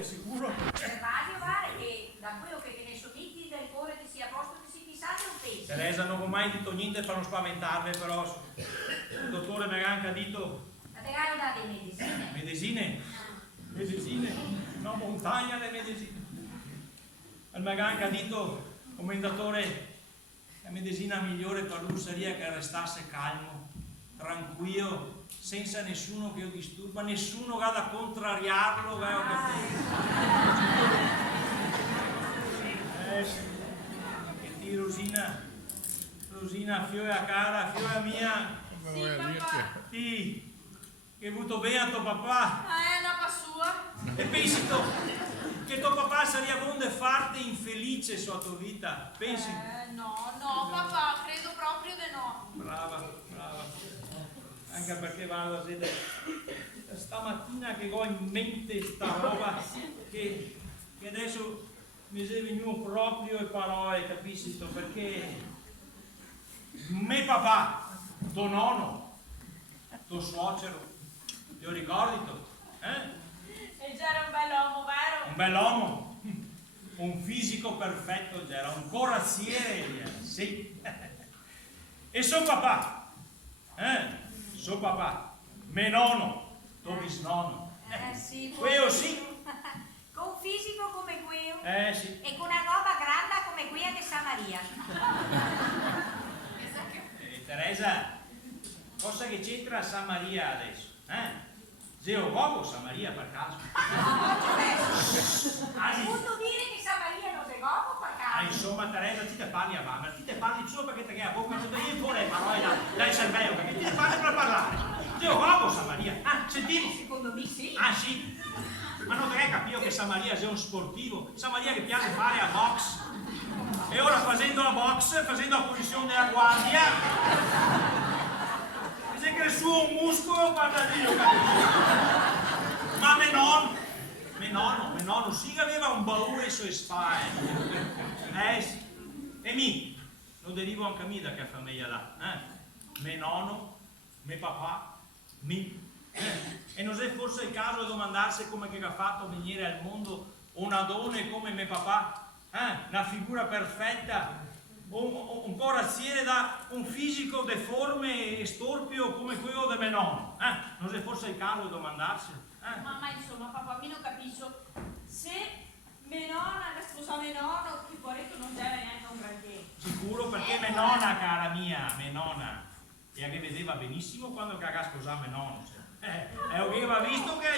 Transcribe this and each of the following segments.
Sicuro? Radio pare che da quello che ne so diti del cuore che sia a posto che si fissate un peso. Teresa non ho mai detto niente per non spaventarvi, però il dottore mi ha anche detto Ma te hai dato delle medicine? medicine, medicine, no, montagna le medicine. E mi ha anche detto, commendatore, la medicina migliore per lui sarebbe che restasse calmo, tranquillo, senza nessuno che lo disturba, nessuno che ha da contrariarlo, che ti Rosina, figlia cara, figlia mia, Sì, papà. ti, che hai avuto bene a tuo papà, È una passua. e pensi tu che tuo papà sarebbe buono di farti infelice sulla tua vita, pensi? No, papà, credo proprio di no. Brava. Anche perché vado a vedere stamattina che ho in mente sta roba che adesso mi è venuto proprio le parole, capisci? Perché me papà, tuo nonno, tuo suocero, ti ricordi tu? E già era un bell'uomo, vero? Un bell'uomo, un fisico perfetto, era un corazziere, sì. E suo papà, me nonno, tuo bisnonno. Sì. Quello sì. Con un fisico come quello. Sì. E con una roba grande come quella di San Maria. Teresa, cosa che c'entra San Maria adesso? Zio Gogo San Maria per caso? Hai voluto dire che San Maria non è gogo per caso? Insomma Teresa, ti te parli a mamma, ti te parli solo perché te che a bocca non devi fuori le parole dal cervello, perché ti te parli per parlare. Zio Gogo San Maria, sentimi. Secondo me sì. Sì. Ma non te capito che San Maria sia un sportivo, San Maria che piace fare a box. E ora facendo la box, facendo la posizione della guardia, se che il suo muscolo guarda Dio, ma me nonno, sì che aveva un baule sulle spalle. Sì. E non derivo anche a me da che famiglia là. Me nonno, me papà, E non è forse il caso di domandarsi come che ha fatto venire al mondo una donna come me papà? Una figura perfetta, un corazziere da un fisico deforme e storpio come quello di me nonno. Non è forse il caso di domandarsi? Ma insomma, papà, mi non capisco. Se mia nonna la sposa mio nonno, che poretto non deve neanche un granché. Sicuro, perché me nonna, cara mia, me nonna, e che vedeva benissimo quando che ha sposato me nonno. E aveva visto che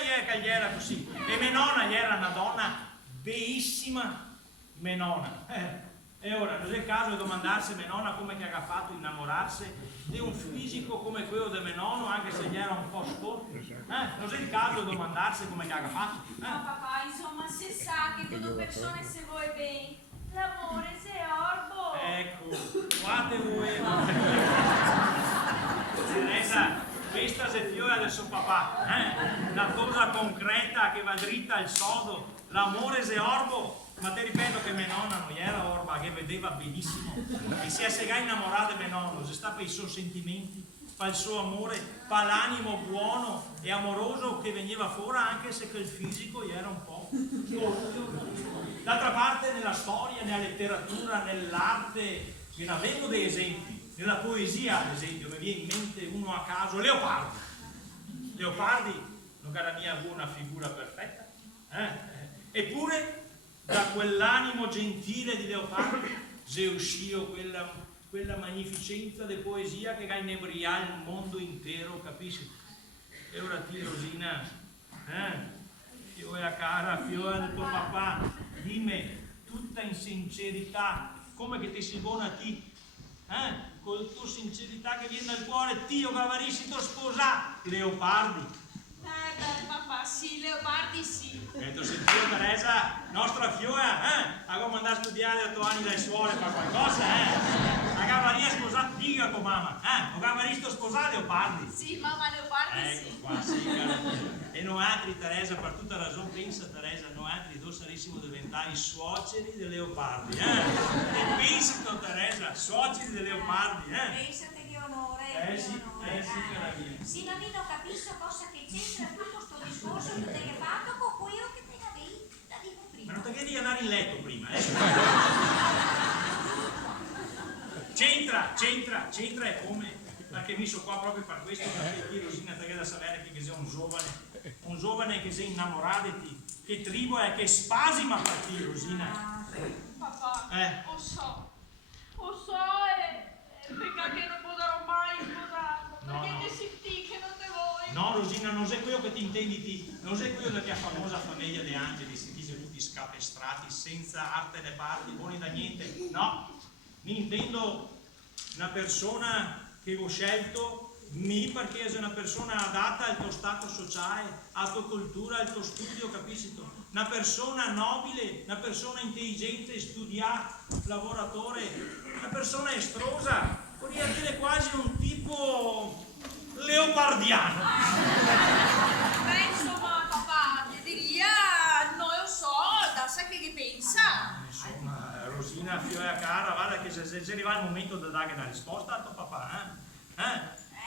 gli era così. E me nonna gli era una donna bellissima, me nonna. E ora non è il caso di domandarsi me nonna come che ha fatto a innamorarsi di un fisico come quello di me nonno, anche se gli era un po' storpio. Non è il caso di domandarsi come che ha fatto. Ma papà, insomma, se sa che con due persone se vuoi bene, l'amore se orbo. Ecco, guardate voi. Teresa, questa è figlia del suo papà, una cosa concreta che va dritta al sodo, l'amore se orbo. Ma ti ripeto che mia nonna non era orba, che vedeva benissimo, e si è segà innamorata di mio nonno, se sta per i suoi sentimenti, per il suo amore, per l'animo buono e amoroso che veniva fuori, anche se quel fisico gli era un po' storpio. D'altra parte nella storia, nella letteratura, nell'arte, ve ne avevo dei esempi, nella poesia ad esempio, mi viene in mente uno a caso, Leopardi. Leopardi non era mia una figura perfetta, eppure da quell'animo gentile di Leopardi se uscì quella magnificenza di poesia che inebria il mondo intero, capisci? E ora ti, Rosina, figlia cara, figlia del tuo papà, dimmi tutta in sincerità, come che ti si buona a ti, con la tua sincerità che viene dal cuore, ti io avarissi tu sposà Leopardi. Beh, papà, sì, Leopardi sì. E tu sentito, Teresa, nostra figlia, ha mandato a studiare 8 anni dai suore per qualcosa, La cavaliera sposata, dica con mamma, o cavaliere sposato Leopardi. Sì, mamma, Leopardi Ecco sì. qua, sì, caro. E noi altri, Teresa, per tutta ragione, pensa, Teresa, noi altri due sarissimo diventati i suoceri di Leopardi, E pensi tu, Teresa, suoceri di Leopardi, Pensate che onore, sì, cara mia. Sì, ma io non capisco cosa che c'entra tutto sto discorso che ti hai fatto con quello che te l'avevi. in letto prima. C'entra e come? Perché mi sono qua proprio per questo, perché io Rosina te da sapere che sei un giovane che sei innamorato di ti, che tribo è che spasima per te, Rosina. Papà, lo so e perché non potrò mai sposarlo, perché ti senti che non te vuoi. No Rosina, non è quello che ti intendi ti, non è quello della mia famosa famiglia di angeli, si dice tutti scapestrati, senza arte né parti, buoni da niente, no, mi intendo una persona che ho scelto perché è una persona adatta al tuo stato sociale, alla tua cultura, al tuo studio, capisci? Una persona nobile, una persona intelligente, studiata, lavoratore, una persona estrosa, vorrei dire quasi un tipo leopardiano. Beh, insomma, papà, ti diria, non lo so, da sai che pensa. Insomma, Rosina, figlia cara, guarda che se arriva il momento di dare una risposta a tuo papà,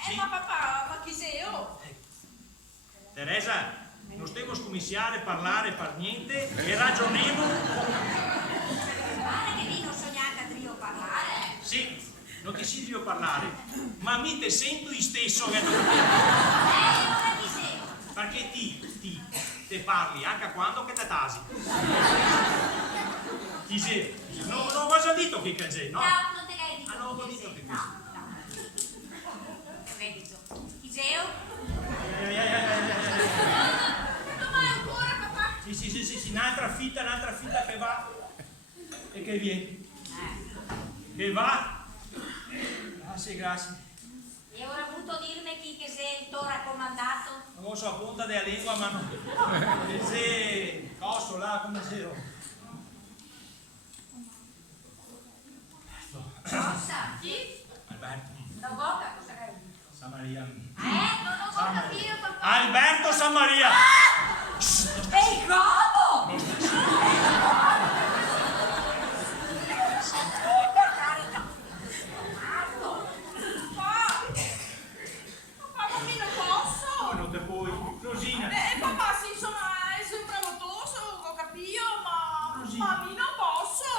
sì. Ma papà, ma chi sei io? Teresa, non stiamo scominciare a parlare per niente e ragioniamo. Guarda che lì non so neanche a trio parlare. Sì, non ti si devo parlare, ma mi te sento io stesso che Non è chi sei. perché te parli anche quando che te tasi. Chi sei? No, non ho già detto che sei, no? No, non te l'hai detto. Ah, non ho detto che No, no. Che detto? Chi sei io? Domani ancora, papà? Sì, un'altra fitta che va e che viene. Che va? Grazie. E ora avuto dirmi chi che sei il tuo raccomandato? Non so a punta della lingua, ma non. Che sei coso là, come sei? Cosa? Chi? Alberto. Da bocca cosa hai? Samaria. Non ho capito, papà. Alberto Samaria! E il covo! Papà, ma mi non posso? Non te puoi. Rosina. Papà, sì, insomma, sei un bravotoso, ho capito, Rosina. ma mi non posso.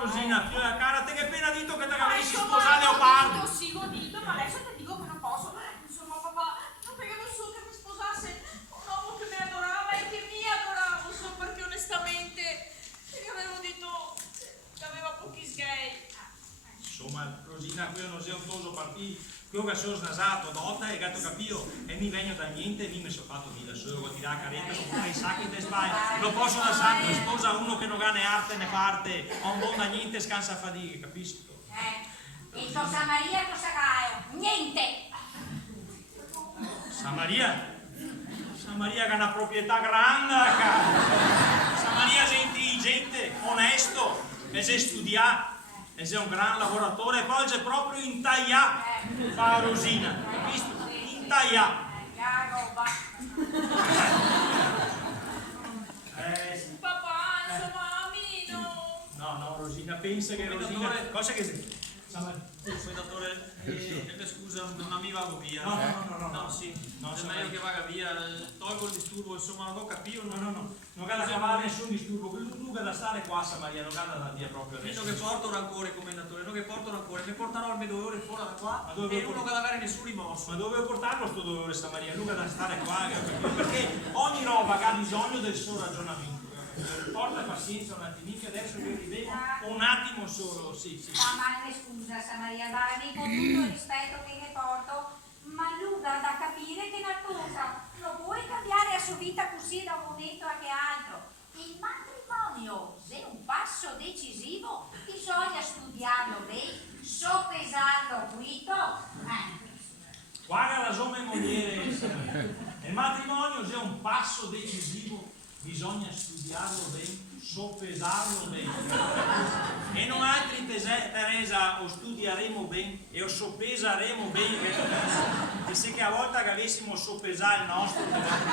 Rosina, figlia cara, te che appena detto che te Ma avessi insomma, sposato Leopardo. sì, ho detto, ma adesso ti dico che non posso. Insomma, papà, non perché non so che mi sposasse un uomo che mi adorava e che mi adorava, non so perché onestamente gli avevo detto che aveva pochi sgay. Insomma, Rosina, quello non sei un toso partito. Quello che sono snasato, dotta e gatto capito e mi vengo da niente e mi sono fatto via solo con tirare caretta, non fai sacchi te sbagli, non posso lasciare che sposa uno che non ha né arte né parte, non buon da niente scansa fatica, capisci? E il tuo Samaria cosa hai? Niente! Samaria che ha una proprietà grande, cara. Samaria è intelligente, onesto, e sei studiato, e sei un gran lavoratore, e poi c'è proprio intagliato, fa Rosina, capisci? Intagliato. Roba. Papà, insomma, mi No, Rosina, pensa che Rosina... Cosa che sei? Commendatore, scusa, non mi vado via. No, sì, no, è meglio che vada via, tolgo il disturbo, insomma, non ho capito. No, non ha da cavare nessun disturbo, tu da stare qua, Samaria, non ha da dire proprio adesso. Io che porto rancore, commendatore, non che porto rancore, mi porterò al Medovore fuori da qua Ma dove e non che avere nessun rimorso. Ma dove portarlo sto dolore, Samaria? Luca da stare qua, perché ogni roba che ha bisogno del suo ragionamento. Porta pazienza un attimino, che adesso vi arriviamo un attimo solo, sì. No, ma scusa Samaria, guarda, con tutto il rispetto che ne porto, ma Luca da capire che la cosa non puoi cambiare la sua vita così da un momento a che altro. Il matrimonio è un passo decisivo, bisogna studiarlo bene, soppesarlo guido. Guarda la somma moglie, Samaria. Il matrimonio è un passo decisivo, bisogna studiarlo bene, soppesarlo bene. E noi altri, Teresa, o studieremo bene e o soppesaremo bene, e se che a volta che avessimo soppesato il nostro matrimonio,